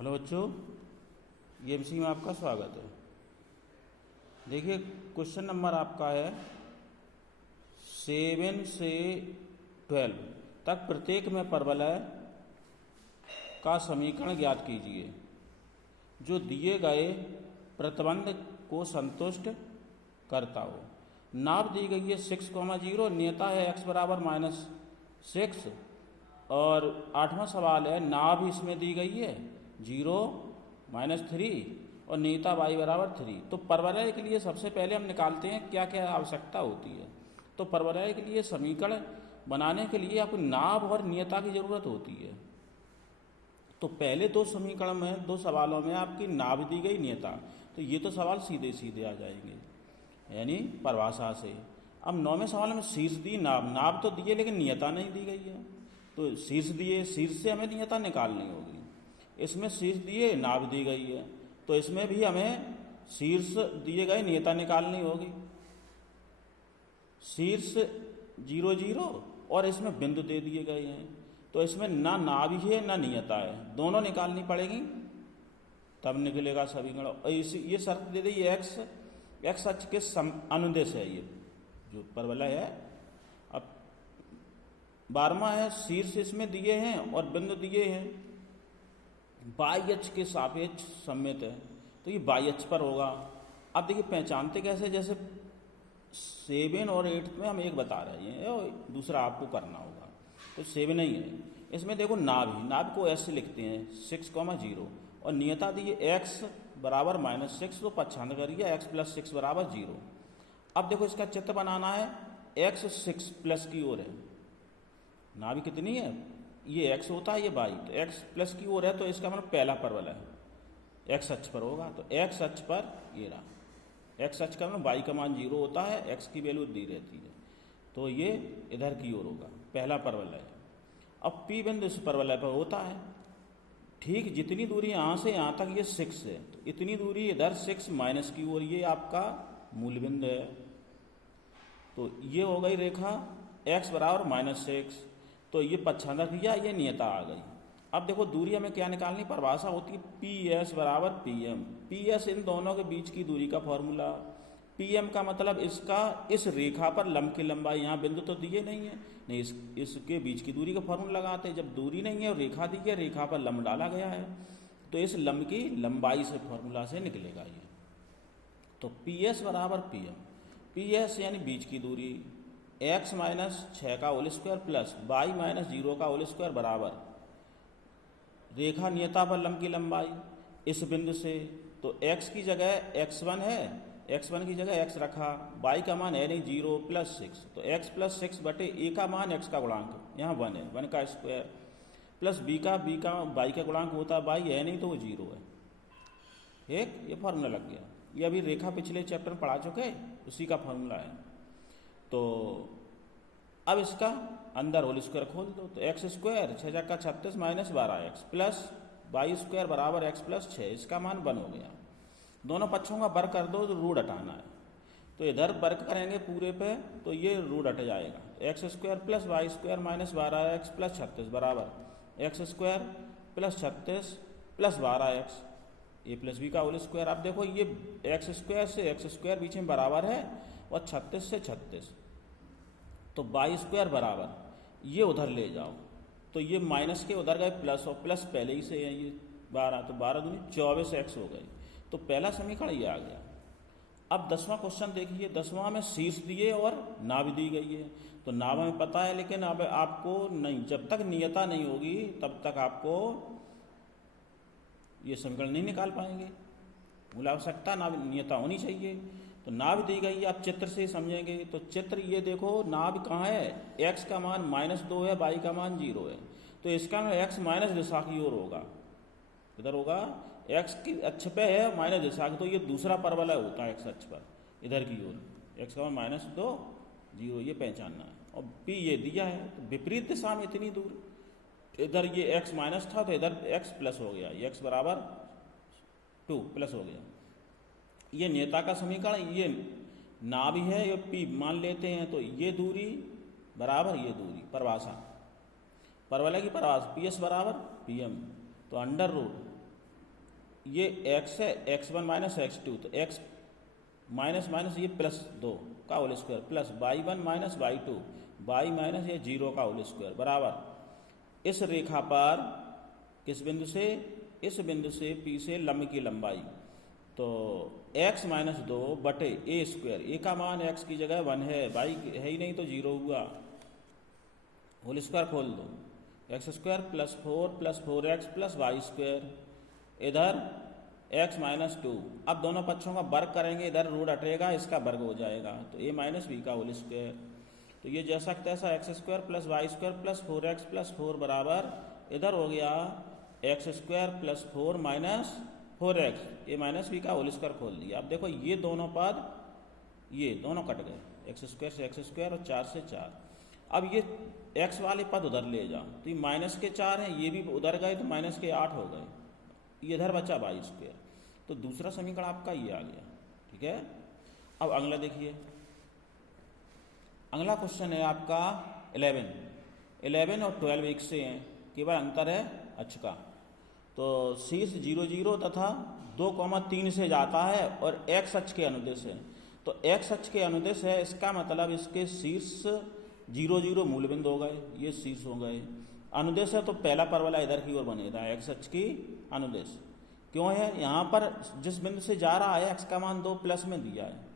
Hello बच्चों, MC में आपका स्वागत है। देखिए, क्वेश्चन नंबर आपका है 7 से 12 तक प्रत्येक में परवलय का समीकरण ज्ञात कीजिए जो दिए गए प्रतिबंध को संतुष्ट करता हो। नाप दी गई है 6,0, नियता है x बराबर -6 और 8वां सवाल है नाप इसमें दी गई है 0 -3 और नियता y बराबर 3। तो परवलय के लिए सबसे पहले हम निकालते हैं क्या क्या आवश्यकता होती है। तो परवलय के लिए समीकरण बनाने के लिए आपको नाप और नियता की ज़रूरत होती है। तो पहले दो समीकरण में, दो सवालों में आपकी नाप दी गई, नियता, तो ये तो सवाल सीधे सीधे आ जाएंगे यानी परिभाषा से। अब 9वें सवाल में शीर्ष दी, नाप तो दिए लेकिन नियता नहीं दी गई है। तो शीर्ष दिए, शीर्ष से हमें नियता निकालनी होगी। इसमें शीर्ष दिए, नाप दी गई है, तो इसमें भी हमें शीर्ष दिए गए नियता निकालनी होगी। शीर्ष 0 0 और इसमें बिंदु दे दिए गए हैं, तो इसमें ना नाभि है ना नियता है, दोनों निकालनी पड़ेगी तब निकलेगा समीकरण। ये शर्त दे दी एक्स अक्ष के अनुदेश है ये जो परवलय है। अब 12वां है शीर्ष इसमें दिए हैं और बिंदु दिए हैं, बाई अक्ष के सापेक्ष सममित है, तो ये बाई अक्ष पर होगा। अब देखिए पहचानते कैसे, जैसे 7 और 8 में हम एक बता रहे हैं और दूसरा आपको करना होगा। तो 7 नहीं है, इसमें देखो नाभ को ऐसे लिखते हैं 6,0 और नियता दी है x बराबर -6, तो पक्षांतर करिए x + 6 बराबर 0। अब देखो इसका चित्र बनाना है, x 6 प्लस की ओर है, नाभि कितनी है, ये x होता है, ये y, तो x प्लस की ओर है, तो इसका मतलब पहला परवलय है x अक्ष पर होगा। तो x अक्ष पर ये रहा, x अक्ष का मतलब y का मान 0 होता है, x की वैल्यू दी रहती है, तो ये इधर की ओर होगा, पहला परवलय है। अब P बिंदु इस परवलय पर होता है, ठीक जितनी दूरी यहाँ से यहाँ तक ये 6 है, तो इतनी दूरी इधर 6 माइनस की ओर, ये आपका मूल बिंदु है। तो ये हो गई रेखा x बराबर -6, तो ये पक्षांतर किया, ये नियता आ गई। अब देखो दूरी हमें क्या निकालनी, परिभाषा होती है PS बराबर PM। PS इन दोनों के बीच की दूरी का फॉर्मूला, PM का मतलब इसका इस रेखा पर लंब की लंबाई, यहाँ बिंदु तो दिए नहीं है, नहीं इसके बीच की दूरी का फॉर्मूला लगाते हैं। जब दूरी नहीं है और रेखा दी है, रेखा पर लंब डाला गया है, तो इस लंब की लंबाई से फॉर्मूला से निकलेगा ये। तो PS बराबर PM, PS यानी बीच की दूरी, x -6 का होल स्क्वायर प्लस y -0 का होल स्क्वायर बराबर रेखा नियता पर लंब की लंबाई इस बिंदु से। तो x की जगह x1 है, x1 की जगह x रखा, y का मान है नहीं 0 + 6, तो x + 6 बटे a का मान x का गुणांक यहाँ 1 है, 1 का स्क्वायर प्लस b का y का गुणांक होता है y है नहीं तो वो 0 है। एक ये फॉर्मूला लग गया, ये अभी रेखा पिछले चैप्टर में पढ़ा चुके हैं, उसी का फॉर्मूला है। तो अब इसका अंदर होल स्क्वायर खोल दो, तो x स्क्वायर 6 का 36 - 12x प्लस y स्क्वायर बराबर x + 6, इसका मान 1 हो गया। दोनों पक्षों का वर्ग कर दो, तो रूट हटाना है, तो इधर वर्ग करेंगे पूरे पे, तो ये रूट हट जाएगा। x square plus y square - 12x plus 36 बराबर x square plus 36 plus 12x a plus b का होल स्क्वायर। अब देखो ये x स्क्वायर से x स्क्वायर बीच में बराबर है और 36 से 36, तो y स्क्वायर बराबर ये उधर ले जाओ, तो ये माइनस के उधर गए प्लस, और प्लस पहले ही से है ये 12, तो 12 दूनी 24x हो गई। तो पहला समीकरण ये आ गया। अब 10वां क्वेश्चन देखिए, 10वां में शीर्ष दिए और नाभि दी गई है, तो नाभ हमें पता है, लेकिन अब आपको नहीं, जब तक नियता नहीं होगी तब तक आपको ये समीकरण नहीं निकाल पाएंगे। मूल आवश्यकता नाभ नियता होनी चाहिए। तो नाभ दी गई है, आप चित्र से समझेंगे। तो चित्र ये देखो, नाभ कहाँ है, x का मान -2 है, y का मान 0 है, तो इसका x माइनस दिशा की ओर होगा, इधर होगा, x की अक्ष पे है माइनस दिशा की, तो ये दूसरा परवलय होता है x अक्ष पर इधर की ओर, x का मान -2 0, ये पहचानना है। और p ये दिया है, तो विपरीत दिशा में इतनी दूर, इधर ये x माइनस था तो इधर x प्लस हो गया, ये x बराबर 2 प्लस हो गया। ये नियता का समीकरण, ये नाभि है, ये p मान लेते हैं, तो ये दूरी बराबर ये दूरी, परिभाषा परवलय की परिभाषा PS बराबर PM, तो अंडर रूट ये x है, x1 माइनस x2, तो x माइनस माइनस ये +2 का whole square plus y1 minus y2, y minus ये 0 का होल स्क्वायर बराबर इस रेखा पर किस बिंदु से, इस बिंदु से P से लंब की लंबाई, तो x माइनस 2 बटे ए स्क्वायर, ए का मान x की जगह 1 है, y है ही नहीं तो 0 हुआ, होल स्क्वायर खोल दो, एक्स स्क्वायर प्लस 4x प्लस वाई स्क्वायर, इधर x माइनस 2, अब दोनों पक्षों का वर्ग करेंगे, इधर रूट हटेगा, इसका वर्ग हो जाएगा, तो a माइनस बी का होल स्क्वायर, तो ये जैसा कि तैसा X square plus Y square plus 4x प्लस 4 बराबर इधर हो गया X square plus 4 minus 4x, A minus B का होल स्क्वायर खोल दिया। अब देखो ये दोनों पद ये दोनों कट गए, एक्स स्क्वायर से एक्स स्क्वायर और 4 से 4, अब ये x वाले पद उधर ले जाओ, तो ये माइनस के 4 हैं, ये भी उधर गए तो माइनस के 8 हो गए, ये इधर बचा वाई स्क्वायर, तो दूसरा समीकरण आपका ये आ गया। ठीक है, अब अगला देखिए, अगला क्वेश्चन है आपका 11 और 12 एक से हैं, केवल अंतर है अक्ष का, तो शीर्ष 0 0 तथा 2,3 से जाता है और x अक्ष के अनुदिश है, तो x अक्ष के अनुदिश है, इसका मतलब इसके शीर्ष 0 0 मूल बिंदु हो गए, ये शीर्ष हो गए, अनुदेश है तो पहला परवलय इधर की ओर बनेगा, एक्स अक्ष की अनुदेश क्यों है, यहाँ पर जिस बिंदु से जा रहा है x का मान 2 प्लस में दिया है,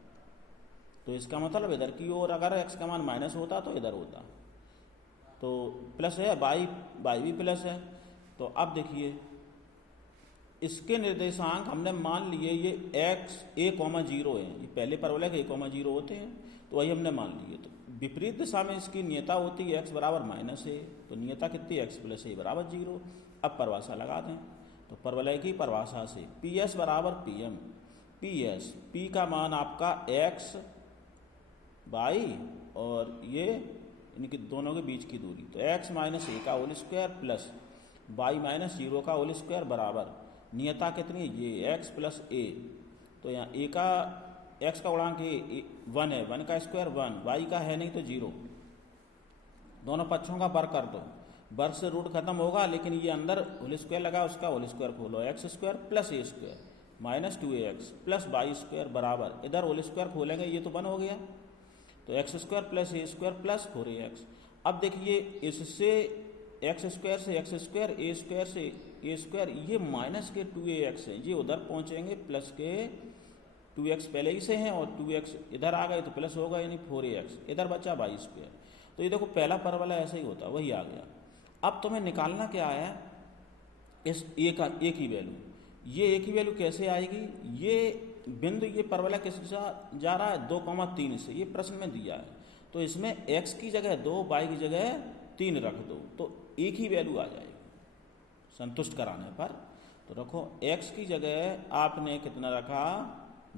तो इसका मतलब इधर की ओर अगर x का मान माइनस होता तो इधर होता, तो प्लस है, y भी प्लस है, तो अब देखिए इसके निर्देशांक हमने मान लिए ये x a,0 है, ये पहले परवलय के a,0 होते हैं, तो वही हमने मान लिए, तो विपरीत दिशा में इसकी नियता होती है x बराबर माइनस a, तो नियता कितनी x प्लस a बराबर 0। अब परिभाषा लगा दें, तो परवलय की परिभाषा से PS बराबर PM, PS P का मान आपका x y और ये इनकी दोनों के बीच की दूरी, तो x माइनस a का whole square plus y minus 0 का होल स्क्वायर बराबर नियता कितनी है ये x प्लस a, तो यहाँ a का x का गुणांक 1 है, 1 का स्क्वायर 1, y का है नहीं तो 0, दोनों पक्षों का वर्ग कर दो, वर्ग से रूट खत्म होगा, लेकिन ये अंदर होल स्क्वायर लगा, उसका होल स्क्वायर खोलो, x square plus a square minus 2ax plus Y square बराबर इधर होल स्क्वायर खोलेंगे, ये तो 1 हो गया, तो x square plus a square plus 4ax। अब देखिए इससे एक्स स्क्वायर से एक्स स्क्वायर, ए स्क्वायर से ए स्क्वायर, ये माइनस के 2ax है, ये उधर पहुँचेंगे प्लस के 2x पहले ही से हैं और 2x इधर आ गए तो प्लस होगा, यानी 4ax, इधर बचा वाई स्क्वायर, तो ये देखो पहला परवलय ऐसा ही होता, वही आ गया। अब तुम्हें निकालना क्या है, इस ए की वैल्यू, ये ए की वैल्यू कैसे आएगी, ये बिंदु ये परवलय किसके साथ जा रहा है 2,3 से, ये प्रश्न में दिया है, तो इसमें x की जगह 2, y की जगह 3 रख दो, तो ए की वैल्यू आ जाएगी संतुष्ट कराने पर, तो रखो x की जगह आपने कितना रखा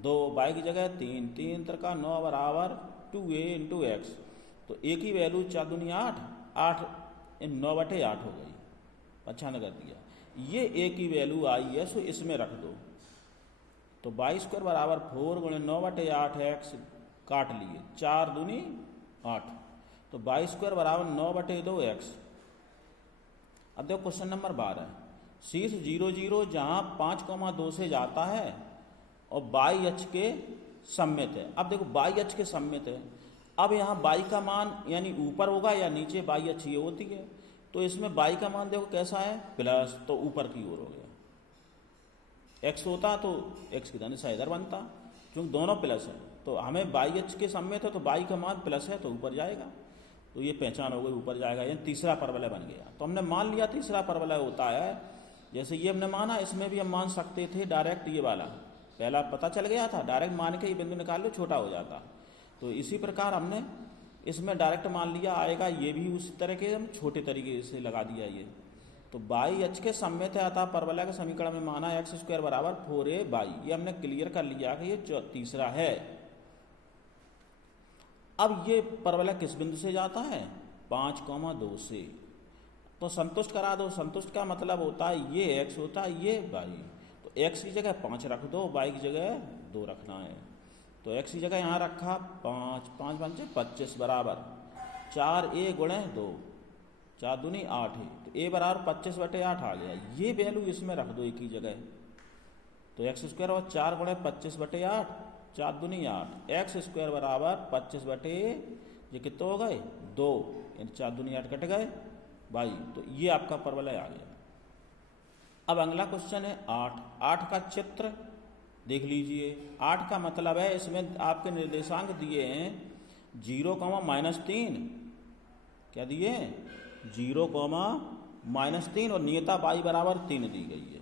2, y की जगह 3, 3 त्रिका 9 बराबर 2a इंटू एक्स, तो a की वैल्यू 4 दूनी 8, 9/8 हो गई, 95 कर दिया, ये a की वैल्यू आई है, सो इसमें रख दो, तो वाई स्क्वायर बराबर 4 गुणे 9/8 x काट लिए, 4 दूनी 8, तो वाई स्क्वायर बराबर 9/2 x। अब देखो क्वेश्चन नंबर 12, शीर्ष 0 0 जहाँ 5,2 से जाता है और y अक्ष के सममित है, अब देखो y अक्ष के सममित है, अब यहाँ y का मान यानी ऊपर होगा या नीचे, y अक्ष ये होती है, तो इसमें y का मान देखो कैसा है प्लस, तो ऊपर की ओर हो गया, x होता तो x की दिशा इधर बनता, क्योंकि दोनों प्लस है, तो हमें y अक्ष के सममित है तो y का मान प्लस है तो ऊपर जाएगा, तो ये पहचान हो गई ऊपर जाएगा, यानी तीसरा परवलय बन गया। तो हमने मान लिया तीसरा परवलय होता है, जैसे ये हमने माना, इसमें भी हम मान सकते थे डायरेक्ट, ये वाला पहला पता चल गया था, डायरेक्ट मान के ये बिंदु निकाल लो, छोटा हो जाता, तो इसी प्रकार हमने इसमें डायरेक्ट मान लिया आएगा, ये भी उसी तरह के हम छोटे तरीके से लगा दिया ये, तो y अक्ष के सममित है, अतः परवलय के समीकरण में माना एक्स स्क्वायर बराबर 4ay, ये हमने क्लियर कर लिया कि ये तीसरा है। अब ये परवलय किस बिंदु से जाता है 5,2 से, तो संतुष्ट करा दो, संतुष्ट का मतलब होता है ये x होता है ये y, तो x की जगह 5 रख दो, y की जगह 2 रखना है, तो x की जगह यहाँ रखा 5, 5 5 25 बराबर 4a गुणे 2, 4 दूनी 8 है, तो a बराबर 25/8 आ गया, ये वैल्यू इसमें रख दो एक ही जगह, तो एक्स स्क्वायर और 4 गुणे 25/8, 4 दूनी 8, एक्स स्क्वायर बराबर 25 ये कितने हो गए 2, 4 दूनी 8 कट गए 22। तो ये आपका परवलय आ गया। अब अगला क्वेश्चन है 8 का चित्र देख लीजिए। 8 का मतलब है इसमें आपके निर्देशांक दिए हैं 0, -3, क्या दिए 0, -3 और नियता y बराबर 3 दी गई है।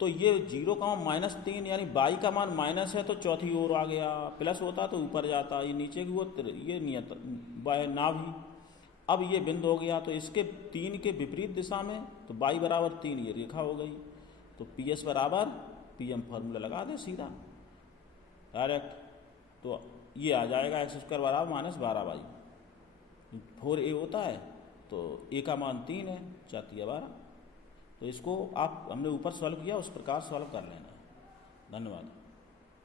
तो ये 0, -3 यानी y का मान माइनस है तो चौथी ओर आ गया, प्लस होता तो ऊपर जाता, ये नीचे की ओर ये नियत ना भी। अब ये बिंदु हो गया तो इसके 3 के विपरीत दिशा में तो y बराबर 3 ये रेखा हो गई। तो पी एस बराबर PM फार्मूला लगा दे सीधा डायरेक्ट। तो ये आ जाएगा एक्स स्क्वायर बराबर -12y। 4a होता है तो a का मान 3 है, 4 12। तो इसको आप हमने ऊपर सॉल्व किया उस प्रकार सॉल्व कर लेना है। धन्यवाद।